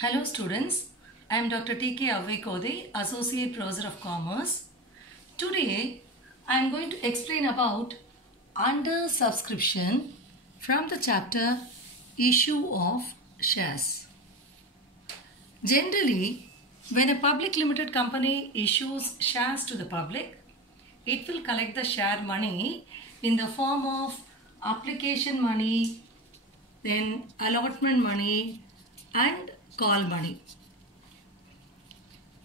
Hello students, I am Dr. T.K. Avvikode, Associate Professor of Commerce. Today I am going to explain about under subscription from the chapter Issue of Shares. Generally, when a public limited company issues shares to the public, it will collect the share money in the form of application money, then allotment money and call money.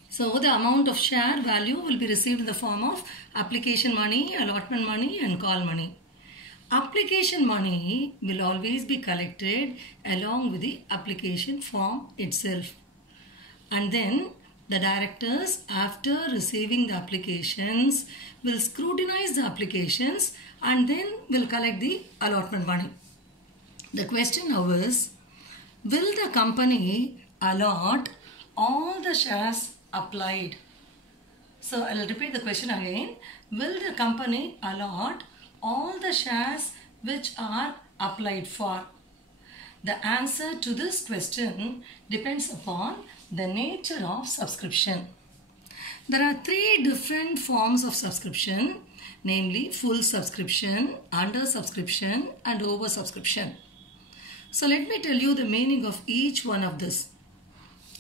So the amount of share value will be received in the form of application money, allotment money and call money. Application money will always be collected along with the application form itself. And then the directors, after receiving the applications, will scrutinize the applications and then will collect the allotment money. The question now is, will the company allot all the shares applied? So I will repeat the question again. Will the company allot all the shares which are applied for? The answer to this question depends upon the nature of subscription. There are three different forms of subscription, namely full subscription, under subscription and over subscription. So let me tell you the meaning of each one of this.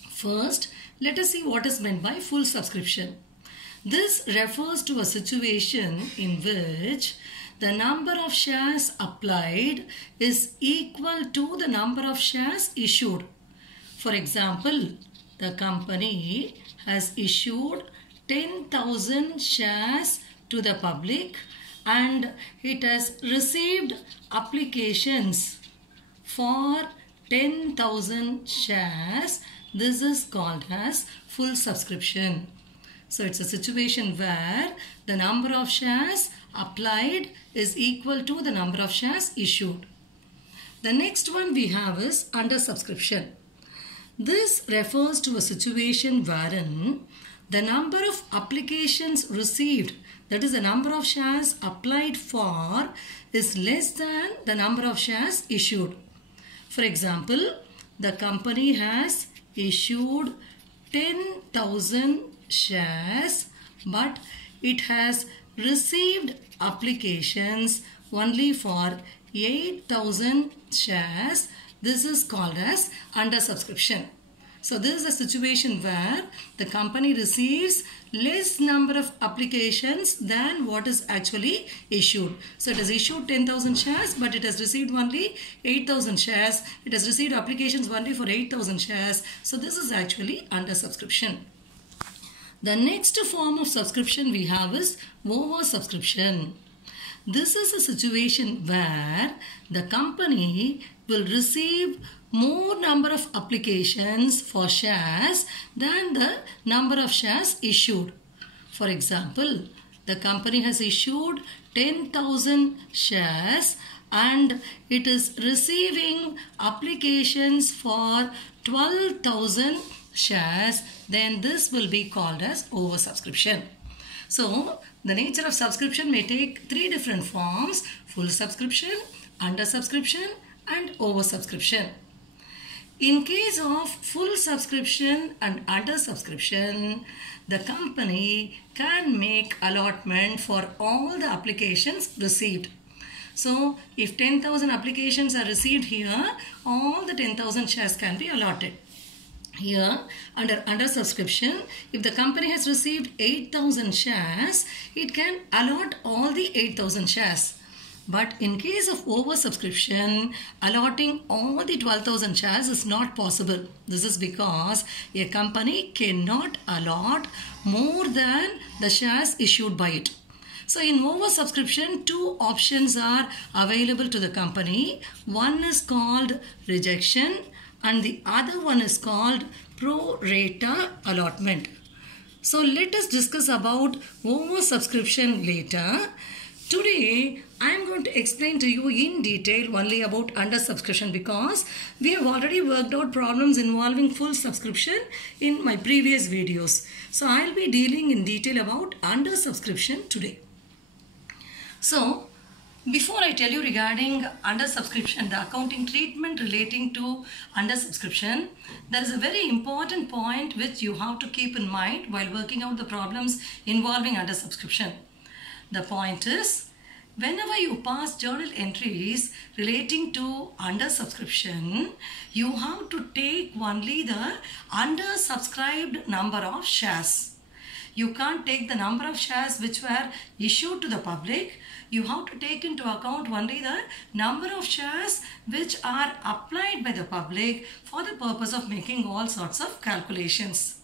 First, let us see what is meant by full subscription. This refers to a situation in which the number of shares applied is equal to the number of shares issued. For example, the company has issued 10,000 shares to the public and it has received applications for 10,000 shares. This is called as full subscription. So it's a situation where the number of shares applied is equal to the number of shares issued. The next one we have is under subscription. This refers to a situation wherein the number of applications received, that is the number of shares applied for, is less than the number of shares issued. For example, the company has issued 10,000 shares but it has received applications only for 8,000 shares. This is called as under subscription. So this is a situation where the company receives less number of applications than what is actually issued. So it has issued 10,000 shares but it has received only 8,000 shares. It has received applications only for 8,000 shares. So this is actually under subscription. The next form of subscription we have is over subscription. This is a situation where the company will receive more number of applications for shares than the number of shares issued. For example, the company has issued 10,000 shares and it is receiving applications for 12,000 shares, then this will be called as oversubscription. So the nature of subscription may take three different forms: full subscription, under subscription and oversubscription. In case of full subscription and under subscription, the company can make allotment for all the applications received. So if 10,000 applications are received here, all the 10,000 shares can be allotted. Here under subscription, if the company has received 8,000 shares, it can allot all the 8,000 shares. But in case of oversubscription, allotting all the 12,000 shares is not possible. This is because a company cannot allot more than the shares issued by it. So in oversubscription, two options are available to the company. One is called rejection and the other one is called pro rata allotment. So let us discuss about oversubscription later. Today I am going to explain to you in detail only about under subscription because we have already worked out problems involving full subscription in my previous videos. So I will be dealing in detail about under subscription today. So Before I tell you regarding under subscription, the accounting treatment relating to under subscription, there is a very important point which you have to keep in mind while working out the problems involving under subscription. The point is, whenever you pass journal entries relating to under subscription, you have to take only the under subscribed number of shares. You can't take the number of shares which were issued to the public. You have to take into account only the number of shares which are applied by the public for the purpose of making all sorts of calculations.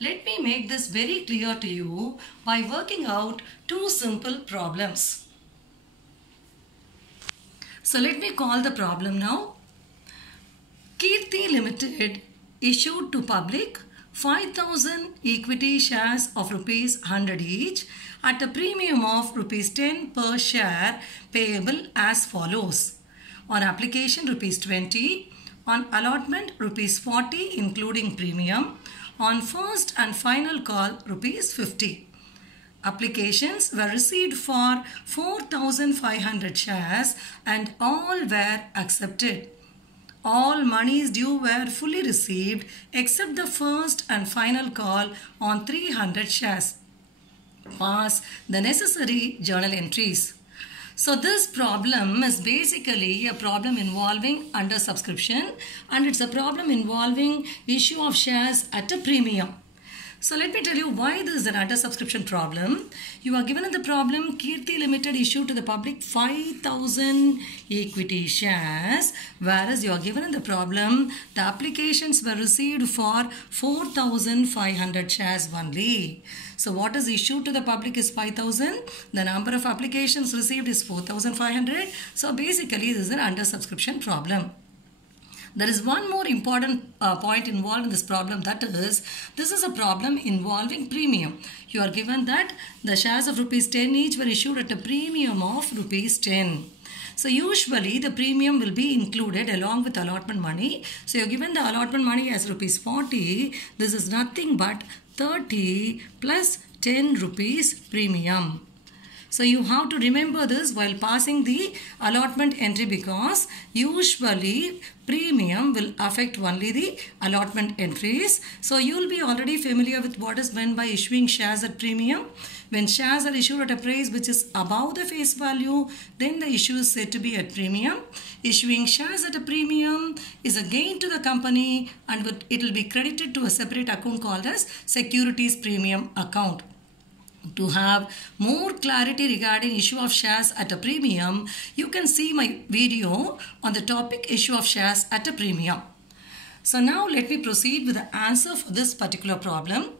Let me make this very clear to you by working out two simple problems. So let me call the problem now. Kirti Limited issued to public 5,000 equity shares of rupees 100 each at a premium of rupees 10 per share payable as follows. On application rupees 20, on allotment rupees 40 including premium, on first and final call rupees 50. Applications were received for 4,500 shares and all were accepted. All monies due were fully received except the first and final call on 300 shares. Pass the necessary journal entries. So this problem is basically a problem involving under subscription, and it's a problem involving issue of shares at a premium. So let me tell you why this is an under subscription problem. You are given in the problem, Kirti Limited issued to the public 5,000 equity shares, whereas you are given in the problem, the applications were received for 4,500 shares only. So what is issued to the public is 5,000. The number of applications received is 4,500. So basically this is an under subscription problem. There is one more important point involved in this problem, that is, this is a problem involving premium. You are given that the shares of rupees 10 each were issued at a premium of rupees 10. So usually the premium will be included along with allotment money. So you are given the allotment money as rupees 40. This is nothing but 30 plus 10 rupees premium. So you have to remember this while passing the allotment entry, because usually premium will affect only the allotment entries. So you will be already familiar with what is meant by issuing shares at premium. When shares are issued at a price which is above the face value, then the issue is said to be at premium. Issuing shares at a premium is a gain to the company, and it will be credited to a separate account called as securities premium account. To have more clarity regarding issue of shares at a premium, you can see my video on the topic issue of shares at a premium. So now let me proceed with the answer for this particular problem.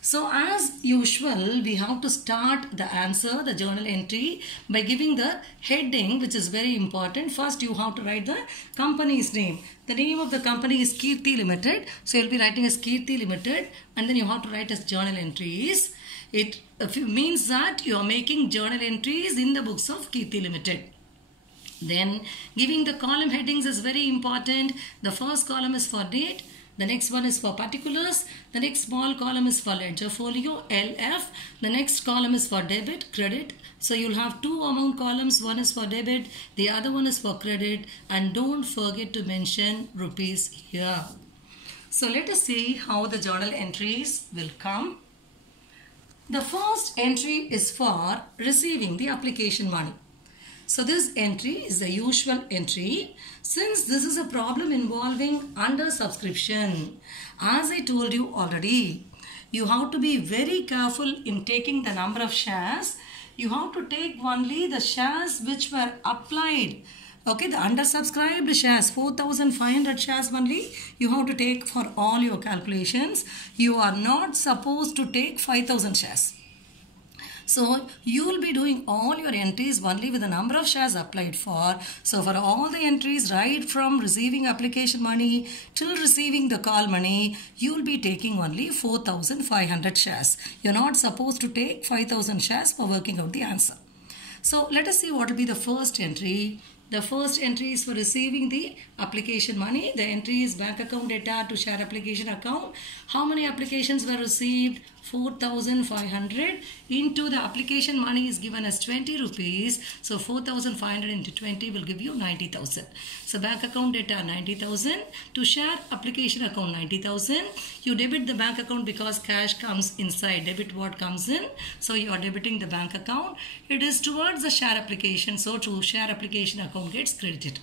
So as usual, we have to start the answer, the journal entry, by giving the heading, which is very important. First you have to write the company's name. The name of the company is Kirti Limited. So you'll be writing as Kirti Limited, and then you have to write as journal entries. It means that you are making journal entries in the books of Kirti Limited. Then giving the column headings is very important. The first column is for date. The next one is for particulars. The next small column is for ledger folio, LF. The next column is for debit, credit. So you'll have two amount columns. One is for debit, the other one is for credit. And don't forget to mention rupees here. So let us see how the journal entries will come. The first entry is for receiving the application money. So this entry is the usual entry. Since this is a problem involving under subscription, as I told you already, you have to be very careful in taking the number of shares. You have to take only the shares which were applied. Okay, the undersubscribed shares, 4,500 shares only, you have to take for all your calculations. You are not supposed to take 5,000 shares. So you will be doing all your entries only with the number of shares applied for. So for all the entries, right from receiving application money till receiving the call money, you will be taking only 4,500 shares. You are not supposed to take 5,000 shares for working out the answer. So let us see what will be the first entry. The first entry is for receiving the application money. The entry is bank account data to share application account. How many applications were received? 4,500 into the application money is given as 20 rupees. So 4,500 into 20 will give you 90,000. So bank account data 90,000. To share application account 90,000. You debit the bank account because cash comes inside. Debit what comes in. So you are debiting the bank account. It is towards the share application. So to share application account gets credited.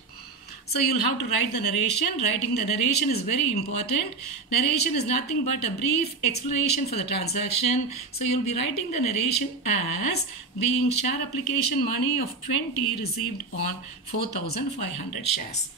So you'll have to write the narration. Writing the narration is very important. Narration is nothing but a brief explanation for the transaction. So you'll be writing the narration as being share application money of 20 received on 4,500 shares.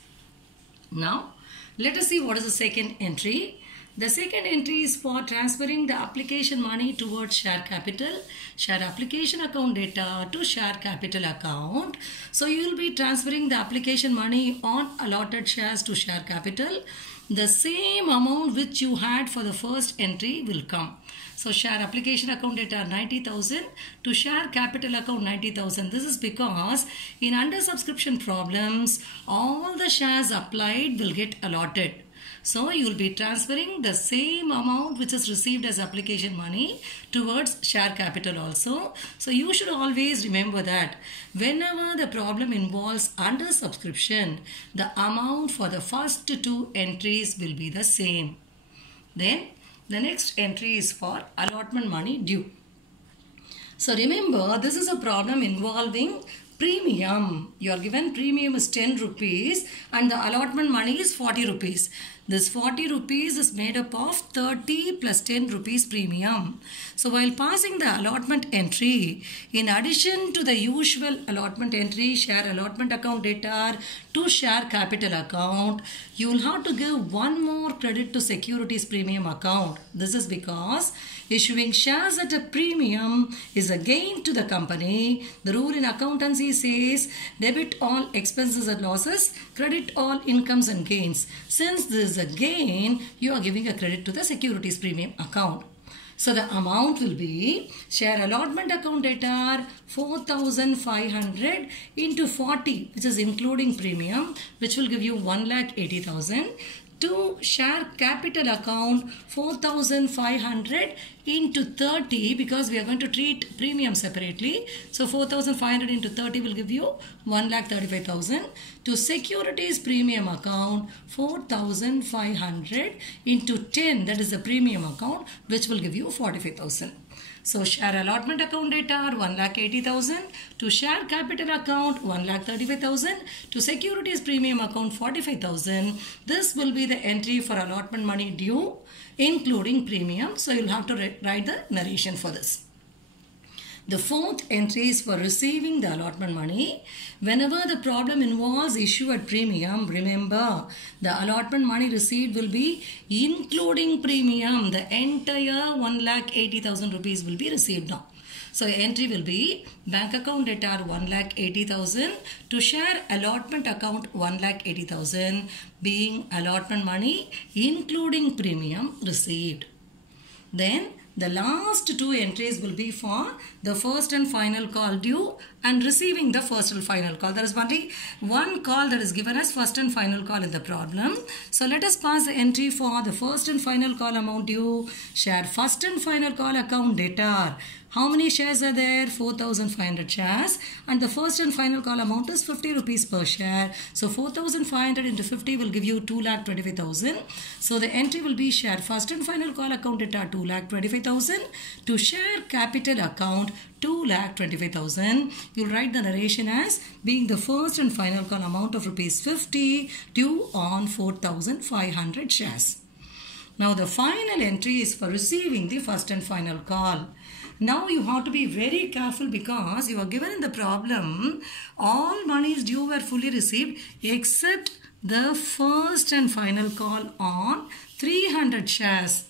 Now let us see what is the second entry. The second entry is for transferring the application money towards share capital. Share application account data to share capital account. So you will be transferring the application money on allotted shares to share capital. The same amount which you had for the first entry will come. So share application account data 90,000 to share capital account 90,000. This is because in under subscription problems, all the shares applied will get allotted. So you will be transferring the same amount which is received as application money towards share capital also. So you should always remember that whenever the problem involves under subscription, the amount for the first two entries will be the same. Then the next entry is for allotment money due. So remember, this is a problem involving premium. You are given premium is 10 rupees and the allotment money is 40 rupees. This 40 rupees is made up of 30 plus 10 rupees premium. So while passing the allotment entry, in addition to the usual allotment entry, share allotment account data to share capital account, you will have to give one more credit to securities premium account. This is because issuing shares at a premium is a gain to the company. The rule in accountancy says debit all expenses and losses, credit all incomes and gains. Since this is a gain, you are giving a credit to the securities premium account. So the amount will be share allotment account data 4,500 into 40, which is including premium, which will give you 1,80,000. To share capital account 4,500 into 30, because we are going to treat premium separately. So 4,500 into 30 will give you 1,35,000. To securities premium account 4,500 into 10, that is the premium account, which will give you 45,000. So share allotment account data 1,80,000. To share capital account 1,35,000. To securities premium account 45,000. This will be the entry for allotment money due including premium. So you'll have to write the narration for this. The fourth entry is for receiving the allotment money. Whenever the problem involves issue at premium, remember the allotment money received will be including premium. The entire 1,80,000 rupees will be received now. So entry will be bank account data 1,80,000 to share allotment account 1,80,000 being allotment money including premium received. Then the last two entries will be for the first and final call due and receiving the first and final call. There is only one call that is given as first and final call in the problem. So let us pass the entry for the first and final call amount due. Share first and final call account data. How many shares are there? 4,500 shares. And the first and final call amount is 50 rupees per share. So 4,500 into 50 will give you 2,25,000. So the entry will be share first and final call account data 2,25,000 to share capital account 2,25,000. You'll write the narration as being the first and final call amount of rupees 50 due on 4,500 shares. Now the final entry is for receiving the first and final call. Now you have to be very careful because you are given in the problem all monies due were fully received except the first and final call on 300 shares.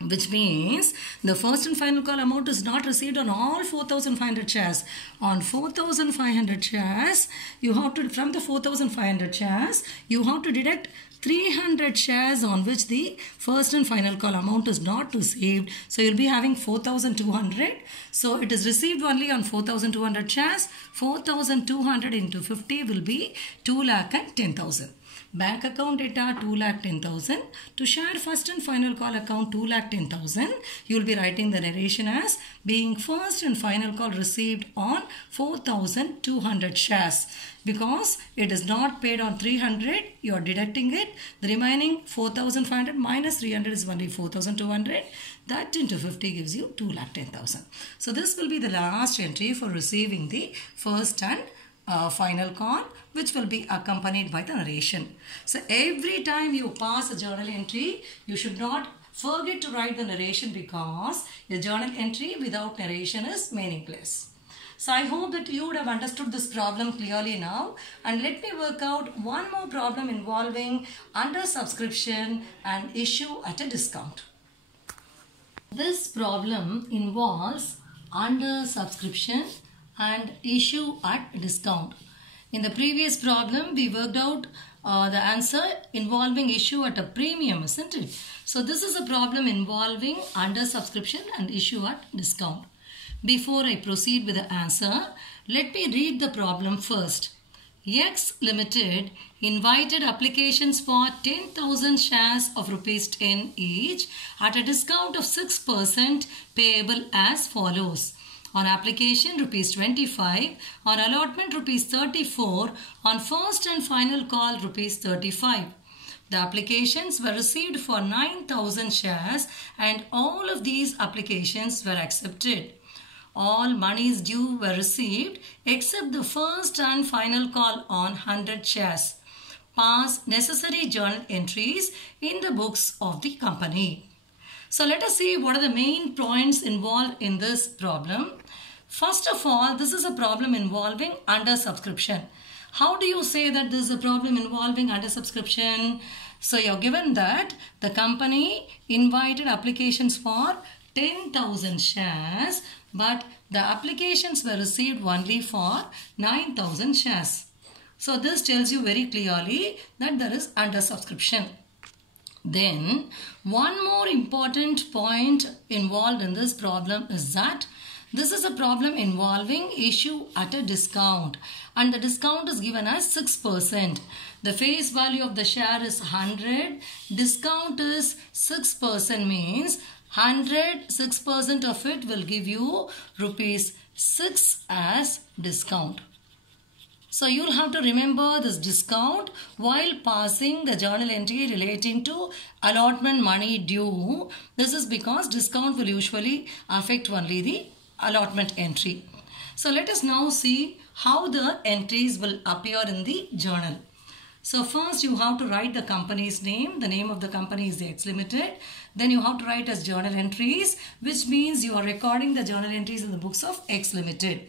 Which means the first and final call amount is not received on all 4,500 shares. On 4,500 shares, you have to, from the 4,500 shares, you have to deduct 300 shares on which the first and final call amount is not received. So you'll be having 4,200. So it is received only on 4,200 shares. 4,200 into 50 will be 2,10,000. bank account data 2,10,000. To share first and final call account 2,10,000, you will be writing the narration as being first and final call received on 4,200 shares. Because it is not paid on 300, you are deducting it. The remaining 4,500 minus 300 is only 4,200. That into 50 gives you 2,10,000. So this will be the last entry for receiving the first and final call, which will be accompanied by the narration. So every time you pass a journal entry, you should not forget to write the narration, because your journal entry without narration is meaningless. So I hope that you would have understood this problem clearly now, and let me work out one more problem involving under subscription and issue at a discount. This problem involves under subscription and issue at discount. In the previous problem, we worked out the answer involving issue at a premium, isn't it? So this is a problem involving under subscription and issue at discount. Before I proceed with the answer, let me read the problem first. X Limited invited applications for 10,000 shares of rupees 10 each at a discount of 6% payable as follows. On application rupees 25, on allotment rupees 34, on first and final call rupees 35. The applications were received for 9,000 shares and all of these applications were accepted. All monies due were received except the first and final call on 100 shares. Pass necessary journal entries in the books of the company. So let us see what are the main points involved in this problem. First of all, this is a problem involving under subscription. How do you say that this is a problem involving under subscription? So you're given that the company invited applications for 10,000 shares, but the applications were received only for 9,000 shares. So this tells you very clearly that there is under subscription. Then one more important point involved in this problem is that this is a problem involving issue at a discount, and the discount is given as 6%. The face value of the share is 100. Discount is 6%, means 100, 6% of it will give you rupees 6 as discount. So you'll have to remember this discount while passing the journal entry relating to allotment money due. This is because discount will usually affect only the allotment entry. So let us now see how the entries will appear in the journal. So first you have to write the company's name. The name of the company is the X Limited. Then you have to write as journal entries, which means you are recording the journal entries in the books of X Limited.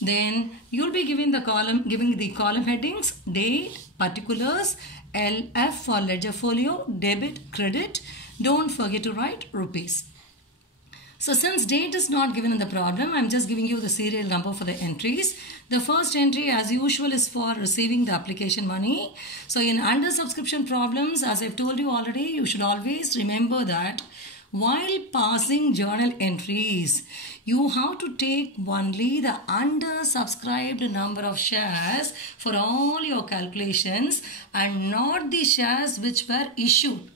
Then you'll be giving the column headings, date, particulars, LF for ledger folio, debit, credit. Don't forget to write rupees. So since date is not given in the problem, I'm just giving you the serial number for the entries. The first entry as usual is for receiving the application money. So in under subscription problems, as I've told you already, you should always remember that while passing journal entries, you have to take only the under subscribed number of shares for all your calculations and not the shares which were issued.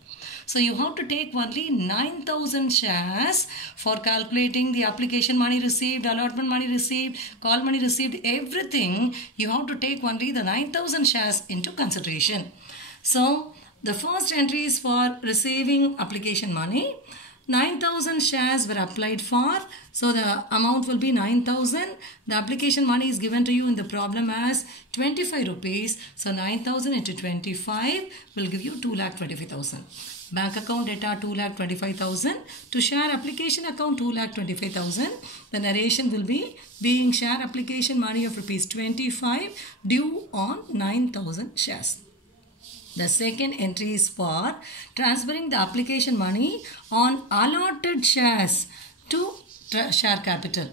So you have to take only 9,000 shares for calculating the application money received, allotment money received, call money received, everything. You have to take only the 9,000 shares into consideration. So the first entry is for receiving application money. 9,000 shares were applied for. So the amount will be 9,000. The application money is given to you in the problem as 25 rupees. So 9,000 into 25 will give you 2,25,000. Bank account data 2,25,000. To share application account 2,25,000. The narration will be being share application money of rupees 25 due on 9,000 shares. The second entry is for transferring the application money on allotted shares to share capital.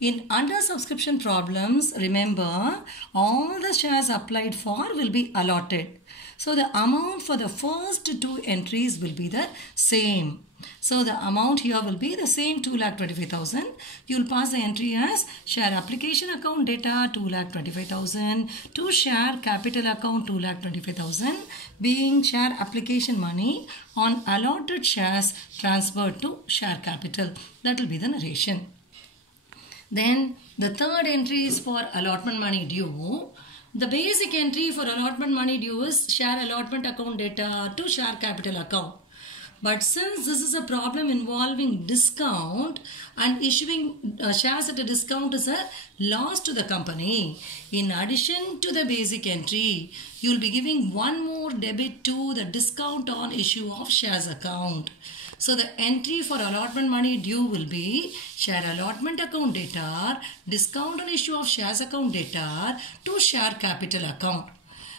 In under subscription problems, remember all the shares applied for will be allotted. So the amount for the first two entries will be the same. So the amount here will be the same, 2,25,000. You will pass the entry as share application account data 2,25,000 to share capital account 2,25,000 being share application money on allotted shares transferred to share capital. That will be the narration. Then the third entry is for allotment money due. The basic entry for allotment money due is share allotment account data to share capital account. But since this is a problem involving discount and issuing shares at a discount is a loss to the company, in addition to the basic entry, you will be giving one more debit to the discount on issue of shares account. So the entry for allotment money due will be share allotment account data, discount on issue of shares account data to share capital account.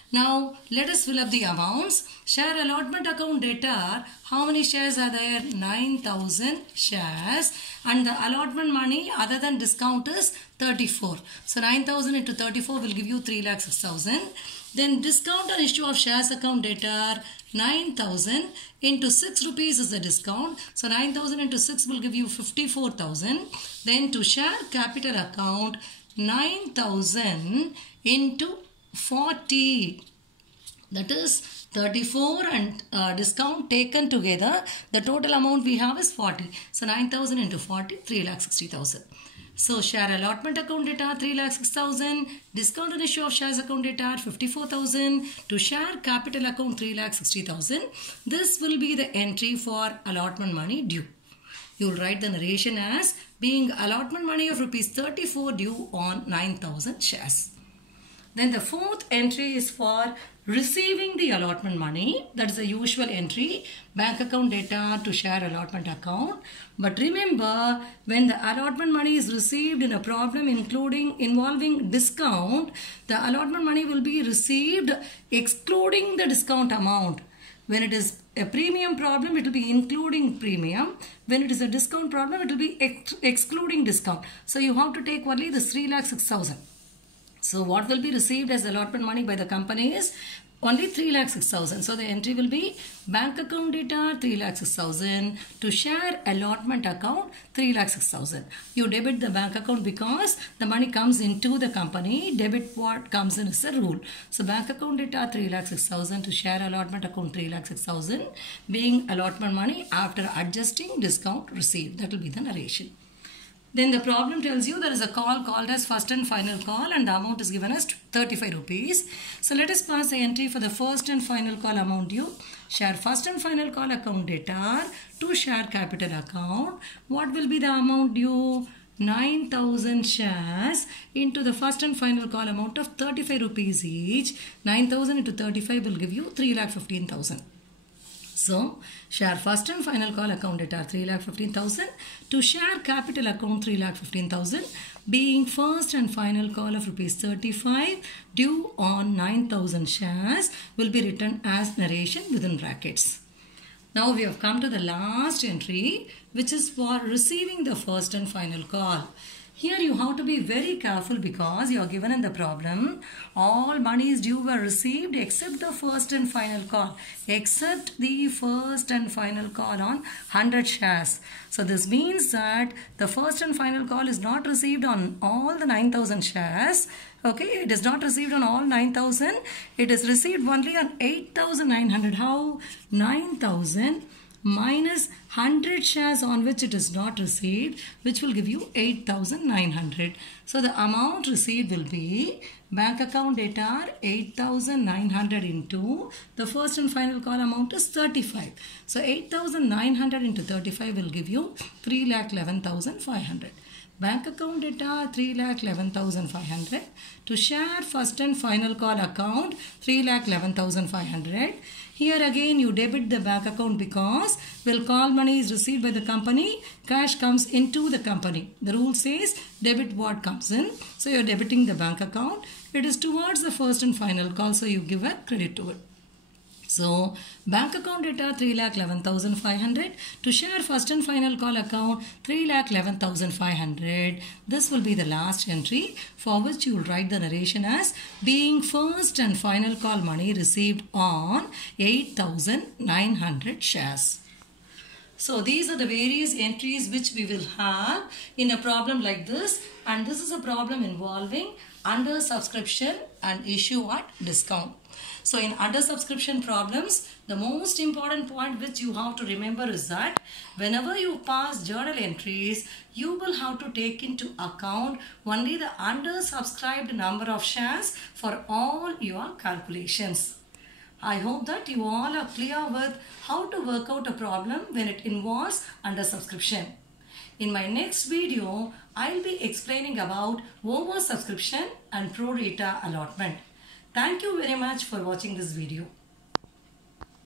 Now let us fill up the amounts. Share allotment account data, how many shares are there? 9,000 shares, and the allotment money other than discount is 34. So 9,000 into 34 will give you 3,06,000. Then discount on issue of shares account data, 9,000 into 6 rupees is the discount. So 9,000 into 6 will give you 54,000. Then to share capital account, 9,000 into 40, that is 34 and discount taken together, the total amount we have is 40. So 9,000 into 40, 3,60,000. So share allotment account data 3,06,000, discount on issue of shares account data 54,000, to share capital account 3,60,000. This will be the entry for allotment money due. You will write the narration as being allotment money of rupees 34 due on 9,000 shares. Then the fourth entry is for receiving the allotment money. That is the usual entry, bank account data to share allotment account. But remember, when the allotment money is received in a problem involving discount, the allotment money will be received excluding the discount amount. When it is a premium problem, it will be including premium. When it is a discount problem, it will be excluding discount. So you have to take only this 3,06,000. So what will be received as allotment money by the company is only 3,06,000. So the entry will be bank account data 3,06,000 to share allotment account 3,06,000. You debit the bank account because the money comes into the company. Debit what comes in is the rule. So bank account data 3,06,000 to share allotment account 3,06,000 being allotment money after adjusting discount received. That will be the narration. Then the problem tells you there is a call called as first and final call and the amount is given as 35 rupees. So let us pass the entry for the first and final call amount due. Share first and final call account data to share capital account. What will be the amount due? 9,000 shares into the first and final call amount of 35 rupees each. 9,000 into 35 will give you 3,15,000. So, share first and final call account data 3,15,000 to share capital account 3,15,000 being first and final call of rupees 35 due on 9,000 shares will be written as narration within brackets. Now we have come to the last entry which is for receiving the first and final call. Here you have to be very careful because you are given in the problem all monies due were received except the first and final call. Except the first and final call on 100 shares. So this means that the first and final call is not received on all the 9,000 shares. Okay, it is not received on all 9,000. It is received only on 8,900. How? 9,000 minus 100 shares on which it is not received, which will give you 8,900. So the amount received will be bank account data 8,900 into the first and final call amount is 35. So 8,900 into 35 will give you 3,11,500. Bank account data 3,11,500 to share first and final call account 3,11,500. Here again you debit the bank account because when call money is received by the company, cash comes into the company. The rule says debit what comes in. So you are debiting the bank account. It is towards the first and final call, so you give a credit to it. So, bank account data 3,11,500. To share first and final call account 3,11,500. This will be the last entry for which you will write the narration as being first and final call money received on 8,900 shares. So these are the various entries which we will have in a problem like this, and this is a problem involving under subscription and issue at discount. So in under subscription problems, the most important point which you have to remember is that whenever you pass journal entries, you will have to take into account only the under subscribed number of shares for all your calculations. I hope that you all are clear with how to work out a problem when it involves under subscription. In my next video, I'll be explaining about oversubscription and pro rata allotment. Thank you very much for watching this video.